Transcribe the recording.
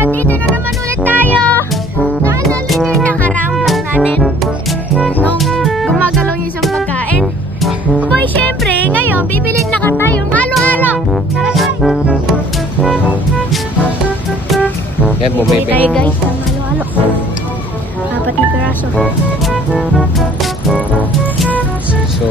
Nandito na naman ulit tayo. Naalala nyo yung nakaraang vlog natin? Nung gumagalaw yung isang pagkain. Aboy, syempre, ngayon, bibilin na ka tayo. Halo-halo! Tara guys! Yan, bumibili tayo guys ng halo-halo. 4 na piraso. So,